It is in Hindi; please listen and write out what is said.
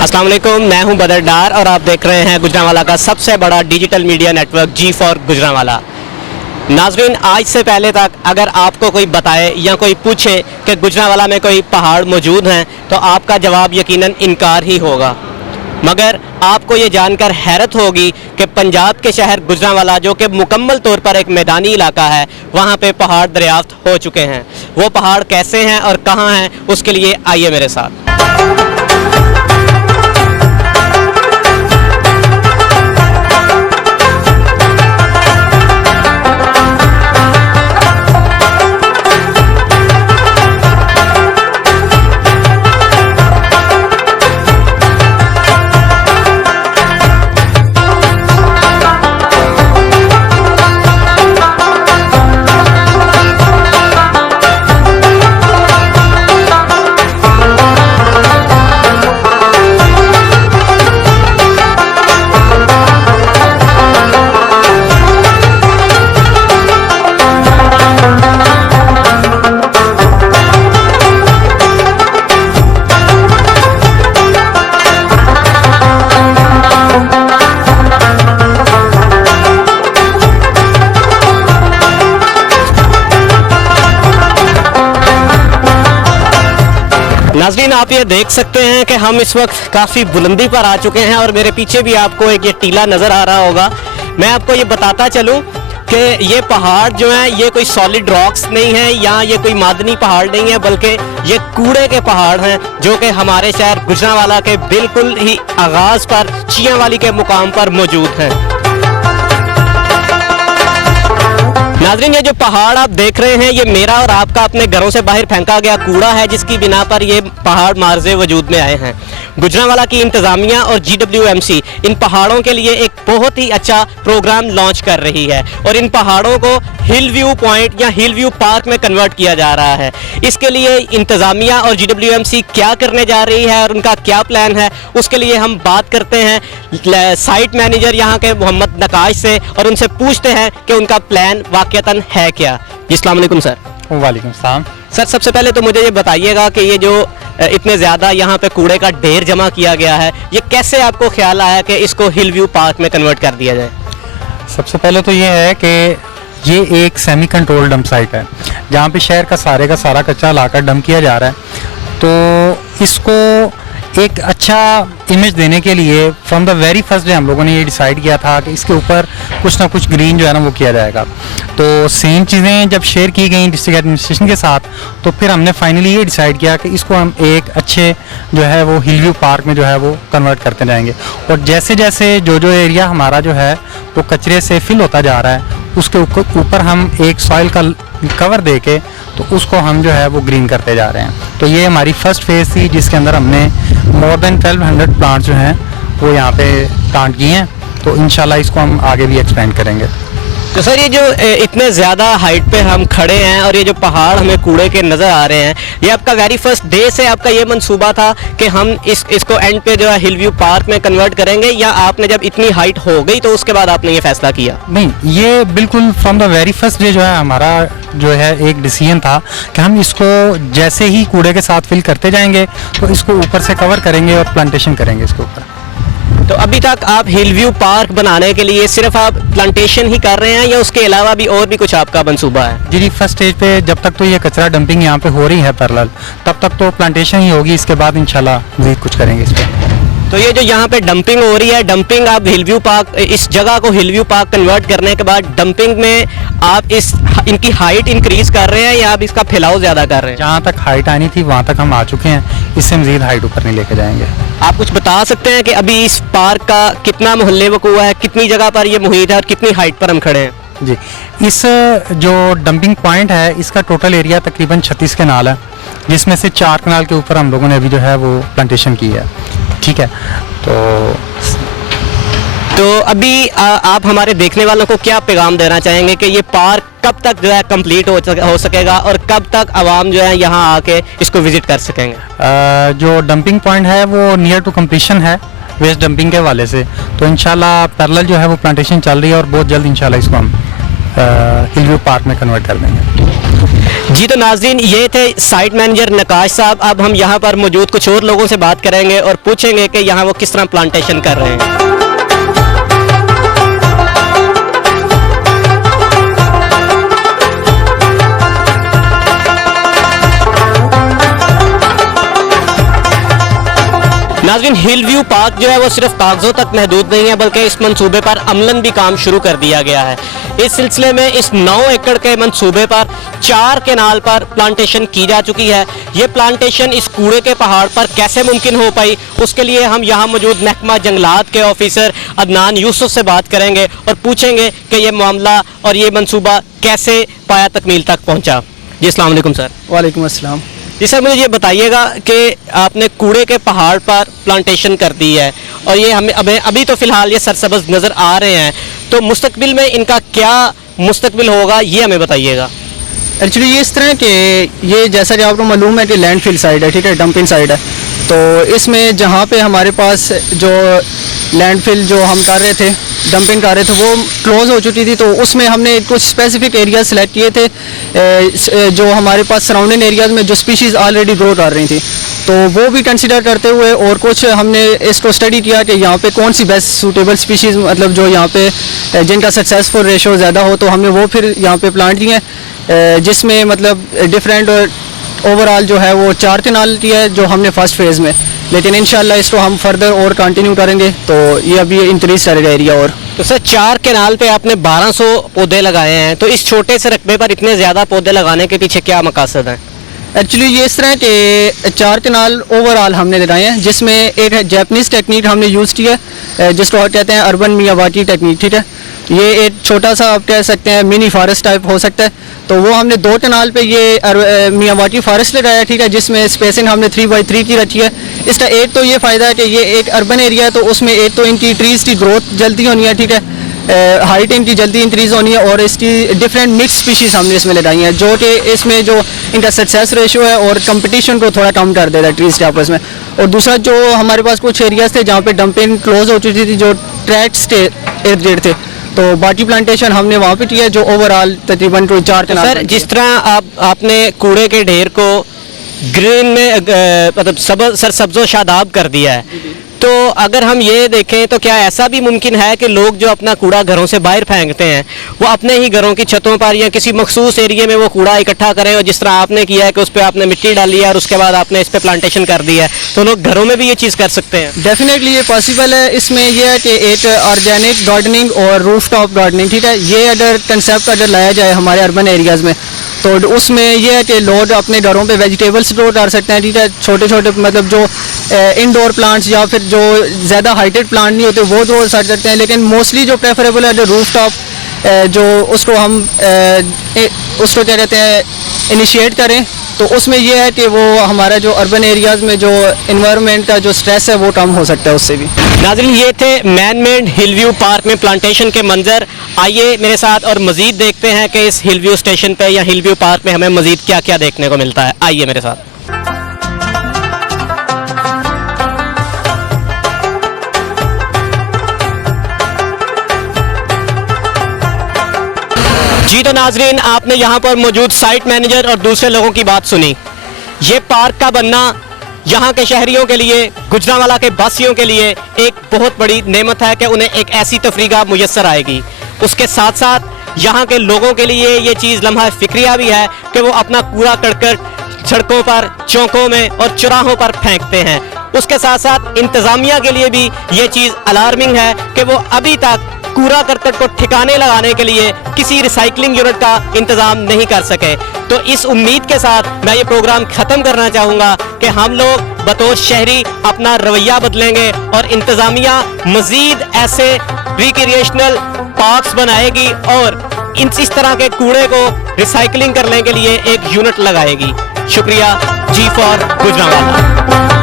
अस्सलाम वालेकुम, मैं हूं बदर डार और आप देख रहे हैं गुजरांवाला का सबसे बड़ा digital media network G for Gujranwala. नाजरीन, आज से पहले तक अगर आपको कोई बताए या कोई पूछे कि गुजरांवाला में कोई पहाड़ मौजूद हैं तो आपका जवाब यकीनन इनकार ही होगा। मगर आपको ये जानकर हैरत होगी कि पंजाब के शहर गुजरांवाला, जो कि मुकम्मल तौर पर एक मैदानी इलाका है, वहाँ पे पहाड़ दरियाफ्त हो चुके हैं। वो पहाड़ कैसे हैं और कहाँ हैं, उसके लिए आइए मेरे साथ। नाज़रीन, आप ये देख सकते हैं कि हम इस वक्त काफ़ी बुलंदी पर आ चुके हैं और मेरे पीछे भी आपको एक ये टीला नज़र आ रहा होगा। मैं आपको ये बताता चलूं कि ये पहाड़ जो हैं ये कोई सॉलिड रॉक्स नहीं है या ये कोई मादनी पहाड़ नहीं है, बल्कि ये कूड़े के पहाड़ हैं जो कि हमारे शहर गुजरांवाला के बिल्कुल ही आगाज़ पर चियांवाली के मुकाम पर मौजूद हैं। नाज़रीन, ये जो पहाड़ आप देख रहे हैं ये मेरा और आपका अपने घरों से बाहर फेंका गया कूड़ा है, जिसकी बिना पर ये पहाड़ मार्ज़े वजूद में आए हैं। गुजरांवाला की इंतज़ामिया और GWMC इन पहाड़ों के लिए एक बहुत ही अच्छा प्रोग्राम लॉन्च कर रही है और इन पहाड़ों को हिल व्यू पॉइंट या हिल व्यू पार्क में कन्वर्ट किया जा रहा है। इसके लिए इंतज़ामिया और GWMC क्या करने जा रही है और उनका क्या प्लान है, उसके लिए हम बात करते हैं साइट मैनेजर यहाँ के मोहम्मद नकाश से और उनसे पूछते हैं कि उनका प्लान वाक़तन है क्या। जी, अस्सलाम वालेकुम सर। वालेकुम सलाम। सर, सबसे पहले तो मुझे ये बताइएगा कि ये जो इतने ज़्यादा यहाँ पे कूड़े का ढेर जमा किया गया है, ये कैसे आपको ख्याल आया कि इसको हिल व्यू पार्क में कन्वर्ट कर दिया जाए? सबसे पहले तो ये है कि ये एक सेमी कंट्रोल डंप साइट है जहाँ पे शहर का सारा कचरा लाकर डंप किया जा रहा है। तो इसको एक अच्छा इमेज देने के लिए from the very first day हम लोगों ने ये डिसाइड किया था कि इसके ऊपर कुछ ना कुछ ग्रीन जो है ना वो किया जाएगा। तो सेम चीज़ें जब शेयर की गई डिस्ट्रिक्ट एडमिनिस्ट्रेशन के साथ, तो फिर हमने फाइनली ये डिसाइड किया कि इसको हम एक अच्छे जो है वो हिल व्यू पार्क में जो है वो कन्वर्ट करते जाएंगे। और जैसे जैसे जो एरिया हमारा जो है वो कचरे से फिल होता जा रहा है, उसके ऊपर हम एक सॉइल का कवर दे के तो उसको हम जो है वो ग्रीन करते जा रहे हैं। तो ये हमारी फर्स्ट फेज़ थी जिसके अंदर हमने मोर देन 1200 प्लांट जो हैं वो यहाँ पे प्लांट किए हैं। तो इंशाल्लाह इसको हम आगे भी एक्सपेंड करेंगे। तो सर, ये जो इतने ज़्यादा हाइट पे हम खड़े हैं और ये जो पहाड़ हमें कूड़े के नज़र आ रहे हैं, ये आपका वेरी फर्स्ट डे से आपका ये मंसूबा था कि हम इसको एंड पे जो है हिल व्यू पार्क में कन्वर्ट करेंगे, या आपने जब इतनी हाइट हो गई तो उसके बाद आपने ये फैसला किया? नहीं, ये बिल्कुल from the very first day जो है हमारा जो है एक डिसीजन था कि हम इसको जैसे ही कूड़े के साथ फिल करते जाएंगे तो इसको ऊपर से कवर करेंगे और प्लांटेशन करेंगे इसके ऊपर। तो अभी तक आप हिल व्यू पार्क बनाने के लिए सिर्फ आप प्लांटेशन ही कर रहे हैं या उसके अलावा भी और भी कुछ आपका मंसूबा है? जी, फर्स्ट स्टेज पे जब तक तो ये कचरा डंपिंग यहाँ पे हो रही है पैरेलल, तब तक तो प्लांटेशन ही होगी। इसके बाद इंशाल्लाह मज़ीद कुछ करेंगे इस पर। तो ये जो यहाँ पे डंपिंग हो रही है, डंपिंग आप हिल व्यू पार्क, इस जगह को हिल व्यू पार्क कन्वर्ट करने के बाद डंपिंग में आप इनकी हाइट इंक्रीज कर रहे हैं या आप इसका फैलाव ज़्यादा कर रहे हैं? जहाँ तक हाइट आनी थी वहाँ तक हम आ चुके हैं, इससे मज़ीद हाइट ऊपर नहीं लेके जाएंगे। आप कुछ बता सकते हैं कि अभी इस पार्क का कितना मोहल्ले वक़ूआ है, कितनी जगह पर ये मुहित है और कितनी हाइट पर हम खड़े हैं? जी, इस जो डंपिंग पॉइंट है इसका टोटल एरिया तकरीबन 36 कनाल है, जिसमें से 4 कनाल के ऊपर हम लोगों ने अभी जो है वो प्लांटेशन की है। ठीक है, तो अभी आप हमारे देखने वालों को क्या पैगाम देना चाहेंगे कि ये पार्क कब तक जो है कंप्लीट हो सकेगा और कब तक आवाम जो है यहाँ आके इसको विजिट कर सकेंगे? जो डंपिंग पॉइंट है वो नियर टू कंप्लीशन है वेस्ट डंपिंग के हवाले से, तो इंशाल्लाह पैरेलल जो है वो प्लांटेशन चल रही है और बहुत जल्द इंशाल्लाह इसको हम हिल व्यू पार्क में कन्वर्ट कर देंगे। जी तो नाज़रीन, ये थे साइट मैनेजर नकाश साहब। अब हम यहाँ पर मौजूद कुछ और लोगों से बात करेंगे और पूछेंगे कि यहाँ वो किस तरह प्लांटेशन कर रहे हैं। नाज़रीन, हिल व्यू पार्क जो है वो सिर्फ कागजों तक महदूद नहीं है, बल्कि इस मंसूबे पर अमलन भी काम शुरू कर दिया गया है। इस सिलसिले में इस 9 एकड़ के मंसूबे पर 4 केनाल पर प्लांटेशन की जा चुकी है। ये प्लांटेशन इस कूड़े के पहाड़ पर कैसे मुमकिन हो पाई, उसके लिए हम यहाँ मौजूद महकमा जंगलात के ऑफिसर अदनान यूसुफ से बात करेंगे और पूछेंगे कि ये मामला और ये मंसूबा कैसे पाया तकमील तक पहुँचा। जी अस्सलाम वालेकुम सर। वालेकुम अस्सलाम। जी सर, मुझे ये बताइएगा कि आपने कूड़े के पहाड़ पर प्लांटेशन कर दी है और ये हमें अभी तो फ़िलहाल ये सरसब्ज़ नज़र आ रहे हैं, तो मुस्तकबिल में इनका क्या मुस्तकबिल होगा ये हमें बताइएगा। एक्चुअली ये इस तरह कि ये जैसा कि आपको मालूम है कि लैंडफिल साइड है, ठीक है, डंपिंग साइड है। तो इसमें जहाँ पे हमारे पास जो लैंडफिल जो हम कर रहे थे, डंपिंग कर रहे थे, वो क्लोज़ हो चुकी थी। तो उसमें हमने कुछ स्पेसिफिक एरिया सेलेक्ट किए थे जो हमारे पास सराउंडिंग एरियाज़ में जो स्पीशीज़ ऑलरेडी ग्रो कर रही थी, तो वो भी कंसिडर करते हुए और कुछ हमने इसको स्टडी किया कि यहाँ पे कौन सी बेस्ट सूटेबल स्पीशीज़, मतलब जो यहाँ पे जिनका सक्सेसफुल रेशो ज़्यादा हो, तो हमने वो फिर यहाँ पे प्लांट किए, जिसमें मतलब डिफरेंट ओवरऑल जो है वो 4 केनाल की है जो हमने फर्स्ट फेज़ में, लेकिन इंशाल्लाह इसको हम फर्दर और कंटिन्यू करेंगे, तो ये अभी इंक्रीज करेगा एरिया। और तो सर 4 केनाल पे आपने 1200 पौधे लगाए हैं, तो इस छोटे से रकबे पर इतने ज़्यादा पौधे लगाने के पीछे क्या मकसद है? एक्चुअली ये इस तरह के 4 केनाल ओवरऑल हमने लगाए हैं, जिसमें एक जापानीज़ टेक्निक हमने यूज़ की है जिसको कहते हैं अर्बन मियावाकी टेक्निक, ठीक है। ये एक छोटा सा आप कह सकते हैं मिनी फॉरेस्ट टाइप हो सकता है। तो वो हमने 2 केनाल पे ये मियावाकी फॉरेस्ट लगाया, ठीक है, जिसमें स्पेसिंग हमने 3x3 की रखी है। इसका एक तो ये फ़ायदा है कि ये एक अर्बन एरिया है, तो उसमें एक तो इनकी ट्रीज़ की ग्रोथ जल्दी होनी है, ठीक है, हाइट इनकी जल्दी इंक्रीज़ होनी है, और इसकी डिफरेंट मिक्स स्पीशीज़ हमने इसमें लगाई हैं, जो कि इसमें जो इनका सक्सेस रेशो है और कंपटीशन को थोड़ा कम कर देता है ट्रीज़ के आपस में। और दूसरा जो हमारे पास कुछ एरियाज़ थे जहाँ पे डंपिंग क्लोज हो चुकी थी, जो ट्रैक्स के इर्द गिर्द थे, तो बाटी प्लांटेशन हमने वहाँ पे किया, जो ओवरऑल तकरीबन 4 केनाल। सर जिस तरह आपने कूड़े के ढेर को ग्रीन में मतलब सरसब्ज़ो शादाब कर दिया है, तो अगर हम ये देखें तो क्या ऐसा भी मुमकिन है कि लोग जो अपना कूड़ा घरों से बाहर फेंकते हैं वो अपने ही घरों की छतों पर या किसी मखसूस एरिया में वो कूड़ा इकट्ठा करें, और जिस तरह आपने किया है कि उस पर आपने मिट्टी डाली है और उसके बाद आपने इस पर प्लांटेशन कर दिया है, तो लोग घरों में भी ये चीज़ कर सकते हैं? डेफिनेटली ये पॉसिबल है। इसमें यह है कि एक ऑर्गेनिक गार्डनिंग और रूफ टॉप गार्डनिंग, ठीक है, ये अगर कंसेप्ट अगर लाया जाए हमारे अर्बन एरियाज़ में, तो उसमें यह है कि लोग अपने घरों पे वेजिटेबल्स ग्रो कर सकते हैं, ठीक है, छोटे छोटे मतलब जो इंडोर प्लांट्स या फिर जो ज़्यादा हाइटेड प्लांट नहीं होते वो ग्रो कर सकते हैं, लेकिन मोस्टली जो प्रेफरेबल है जो रूफ टॉप जो उसको हम उसको क्या कहते हैं इनिशिएट करें, तो उसमें यह है कि वो हमारा जो अर्बन एरियाज़ में जो इन्वायरमेंट का जो स्ट्रेस है वो कम हो सकता है उससे भी। नाज़रीन, ये थे मैन मेड हिल व्यू पार्क में प्लांटेशन के मंजर। आइए मेरे साथ और मज़ीद देखते हैं कि इस हिल व्यू स्टेशन पे या हिल व्यू पार्क में हमें मज़ीद क्या क्या देखने को मिलता है। आइए मेरे साथ। जी तो नाज़रीन, आपने यहाँ पर मौजूद साइट मैनेजर और दूसरे लोगों की बात सुनी। ये पार्क का बनना यहाँ के शहरियों के लिए, गुजरांवाला के वासियों के लिए एक बहुत बड़ी नेमत है कि उन्हें एक ऐसी तफरीह मुयस्सर आएगी। उसके साथ साथ यहाँ के लोगों के लिए ये चीज़ लम्हा फिक्रिया भी है कि वो अपना कूड़ा करकट सड़कों पर, चौकों में और चौराहों पर फेंकते हैं। उसके साथ साथ इंतज़ामिया के लिए भी ये चीज़ अलार्मिंग है कि वो अभी तक कूड़ा करकट को ठिकाने लगाने के लिए किसी रिसाइकलिंग यूनिट का इंतज़ाम नहीं कर सके। तो इस उम्मीद के साथ मैं ये प्रोग्राम ख़त्म करना चाहूँगा कि हम लोग बतौर शहरी अपना रवैया बदलेंगे और इंतज़ामिया मज़ीद ऐसे रिक्रिएशनल पार्क्स बनाएगी और इस तरह के कूड़े को रिसाइकलिंग करने के लिए एक यूनिट लगाएगी। शुक्रिया। जी फॉर गुजरांवाला।